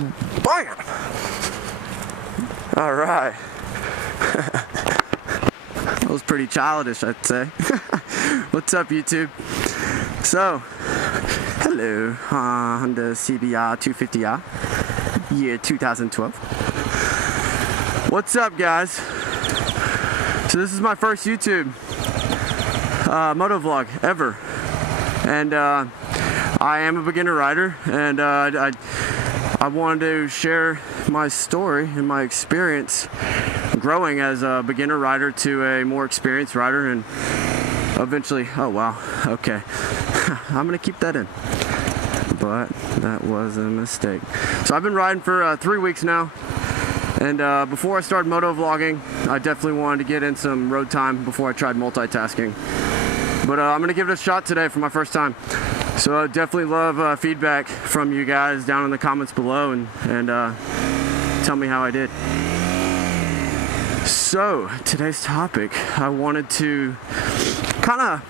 Bam! All right. That was pretty childish, I'd say. What's up, YouTube? So, hello, Honda CBR250r, year 2012. What's up, guys? So this is my first YouTube motovlog ever, and I am a beginner rider, and I wanted to share my story and my experience growing as a beginner rider to a more experienced rider, and eventually, oh wow, okay, I'm gonna keep that in, but that was a mistake. So I've been riding for 3 weeks now, and before I started motovlogging, I definitely wanted to get in some road time before I tried multitasking. But I'm gonna give it a shot today for my first time. So I definitely love feedback from you guys down in the comments below, and tell me how I did. So today's topic, I wanted to kind of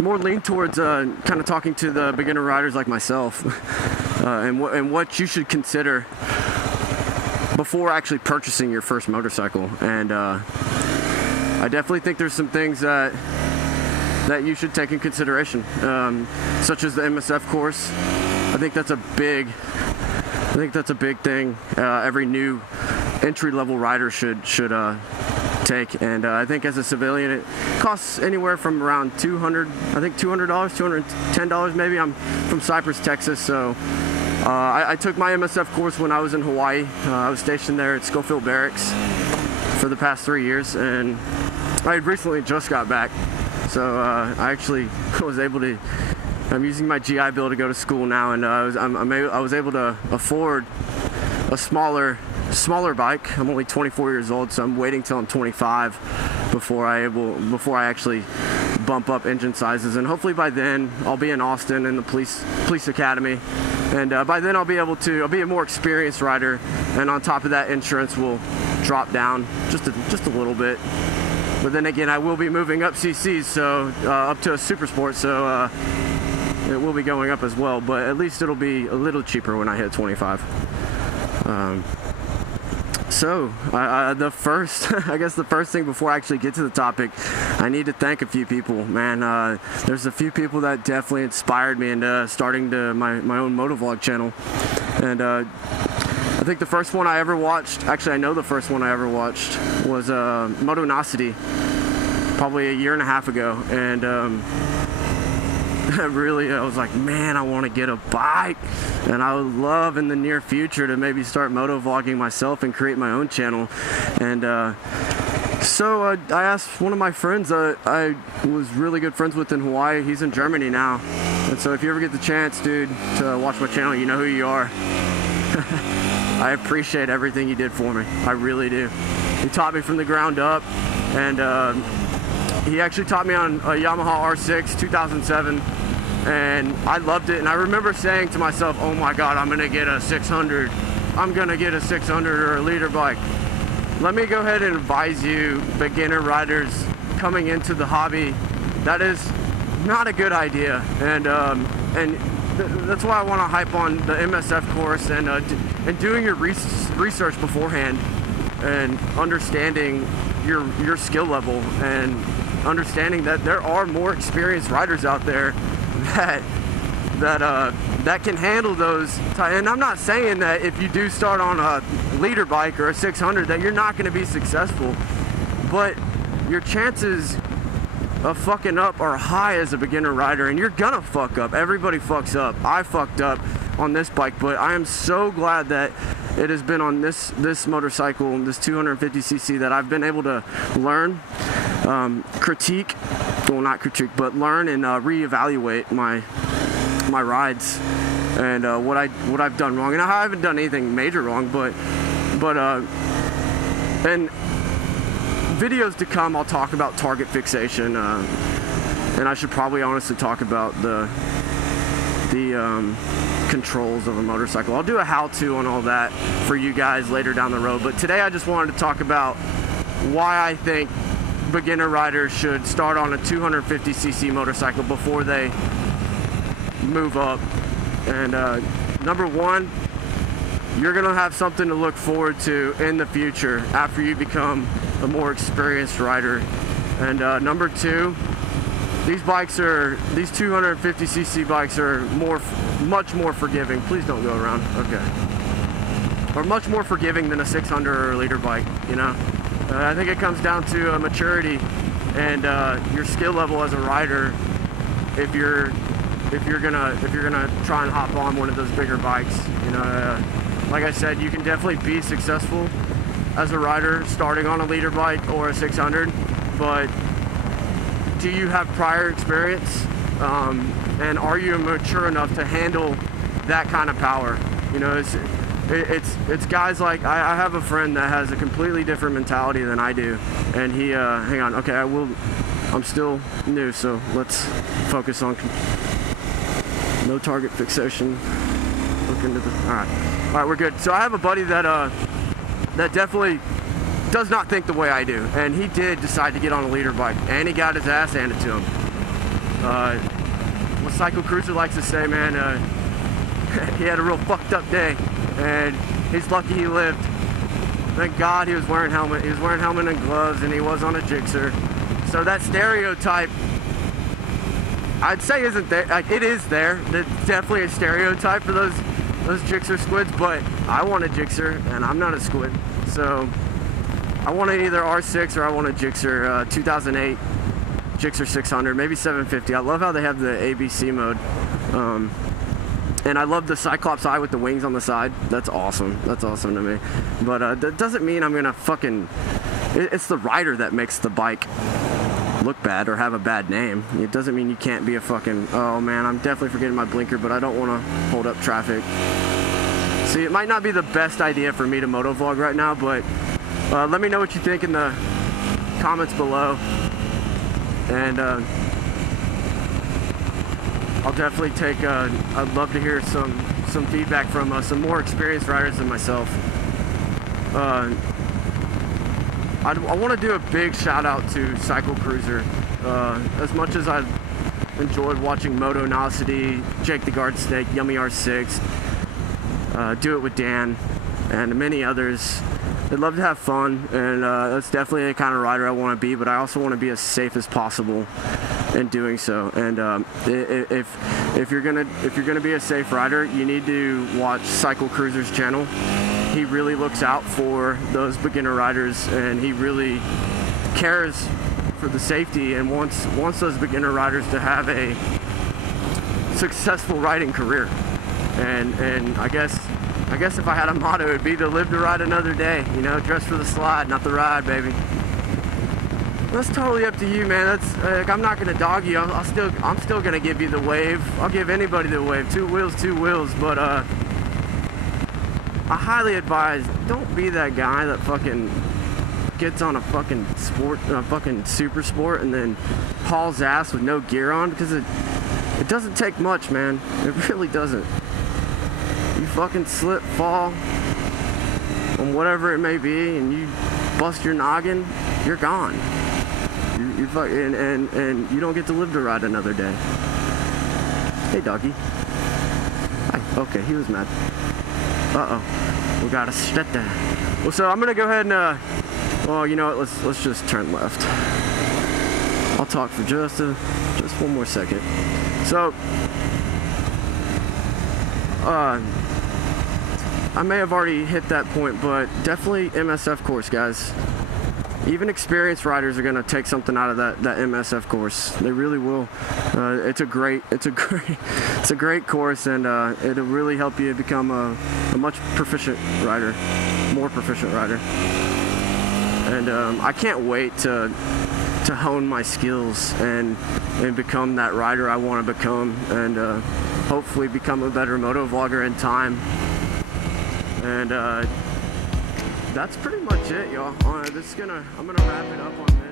more lean towards kind of talking to the beginner riders like myself, and what you should consider before actually purchasing your first motorcycle. And I definitely think there's some things that you should take in consideration, such as the MSF course. I think that's a big thing. Every new entry-level rider should take, and I think as a civilian it costs anywhere from around $200, $210 maybe. I'm from Cypress, Texas, so I took my MSF course when I was in Hawaii. I was stationed there at Schofield Barracks for the past 3 years, and I had recently just got back. So I actually was able to, I'm using my GI Bill to go to school now, and I was able to afford a smaller bike. I'm only 24 years old, so I'm waiting till I'm 25 before I actually bump up engine sizes, and hopefully by then I'll be in Austin in the police academy, and by then I'll be a more experienced rider, and on top of that, insurance will drop down just a little bit. But then again, I will be moving up CCs, so up to a Super Sport, so it will be going up as well, but at least it'll be a little cheaper when I hit 25. So the first thing before I actually get to the topic, I need to thank a few people, man. There's a few people that definitely inspired me into starting my own motovlog channel, and I think the first one I ever watched, actually I know the first one I ever watched was Motonocity, probably a year and a half ago, and I was like, man, I want to get a bike, and I would love in the near future to maybe start motovlogging myself and create my own channel. And so I asked one of my friends I was really good friends with in Hawaii. He's in Germany now, and so if you ever get the chance, dude, to watch my channel, you know who you are. I appreciate everything you did for me. I really do. He taught me from the ground up, and he actually taught me on a Yamaha R6 2007, and I loved it. And I remember saying to myself, oh my god, I'm gonna get a 600. I'm gonna get a 600 or a leader bike. Let me go ahead and advise you, beginner riders coming into the hobby, that is not a good idea. And that's why I want to hype on the MSF course, and doing your research beforehand, and understanding your skill level, and understanding that there are more experienced riders out there that can handle those. And I'm not saying that if you do start on a leader bike or a 600 that you're not going to be successful, but your chances of fucking up are high as a beginner rider, and you're gonna fuck up. Everybody fucks up. I fucked up on this bike, but I am so glad that it has been on this motorcycle, this 250cc, that I've been able to learn, learn and reevaluate my rides, and what I've done wrong. And I haven't done anything major wrong, but and videos to come, I'll talk about target fixation, and I should probably honestly talk about the controls of a motorcycle. I'll do a how-to on all that for you guys later down the road, but today I just wanted to talk about why I think beginner riders should start on a 250cc motorcycle before they move up. And number one, you're gonna have something to look forward to in the future after you become a more experienced rider. And number two, these 250cc bikes are much more forgiving. Please don't go around. Okay. Are much more forgiving than a 600 or a liter bike. You know, I think it comes down to maturity and your skill level as a rider. If you're gonna try and hop on one of those bigger bikes, you know, like I said, you can definitely be successful as a rider starting on a liter bike or a 600, but do you have prior experience, and are you mature enough to handle that kind of power? You know, it's guys like, I have a friend that has a completely different mentality than I do, and he hang on, okay, I'm still new, so let's focus on no target fixation. Look into the, all right, we're good. So I have a buddy that definitely does not think the way I do, and he did decide to get on a liter bike, and he got his ass handed to him. What Cycle Cruiser likes to say, man, he had a real fucked up day, and he's lucky he lived. Thank God he was wearing helmet. He was wearing helmet and gloves, and he was on a Gixxer. So that stereotype, I'd say isn't there. Like, it is there. It's definitely a stereotype for those Gixxer squids, but I want a Gixxer, and I'm not a squid. So I want either R6 or I want a Gixxer, 2008 Gixxer 600, maybe 750. I love how they have the ABC mode. And I love the Cyclops eye with the wings on the side. That's awesome. That's awesome to me. But that doesn't mean I'm gonna fucking... It's the rider that makes the bike look bad or have a bad name. It doesn't mean you can't be a fucking... Oh man, I'm definitely forgetting my blinker, but I don't want to hold up traffic. See, it might not be the best idea for me to motovlog right now, but let me know what you think in the comments below. And I'll definitely take, I'd love to hear some feedback from some more experienced riders than myself. I want to do a big shout out to Cycle Cruiser. As much as I've enjoyed watching Motonosity, Jake the Guard Snake, Yummy R6, Do It With Dan, and many others, I'd love to have fun, and that's definitely the kind of rider I want to be, but I also want to be as safe as possible in doing so. And if you're gonna be a safe rider, you need to watch Cycle Cruiser's channel. He really looks out for those beginner riders, and he really cares for the safety and wants those beginner riders to have a successful riding career. And I guess if I had a motto, it'd be to live to ride another day. You know, dress for the slide, not the ride, baby. That's totally up to you, man. That's I'm not gonna dog you. I'm still gonna give you the wave. I'll give anybody the wave. Two wheels. But I highly advise, don't be that guy that fucking gets on a fucking super sport and then hauls ass with no gear on, because it doesn't take much, man. It really doesn't. You fucking slip, fall on whatever it may be, and you bust your noggin, you're gone. You fucking and you don't get to live to ride another day. Hey, doggy. Hi. Okay, he was mad. Uh-oh. We got a shut down. Well, so I'm gonna go ahead and well, you know what? Let's just turn left. I'll talk for just one more second. So, I may have already hit that point, but definitely MSF course, guys. Even experienced riders are gonna take something out of that MSF course. They really will. It's a great course, and it'll really help you become a much proficient rider, more proficient rider. And I can't wait to hone my skills and become that rider I want to become, and hopefully become a better motovlogger in time. And that's pretty much it, y'all. I'm gonna wrap it up on this.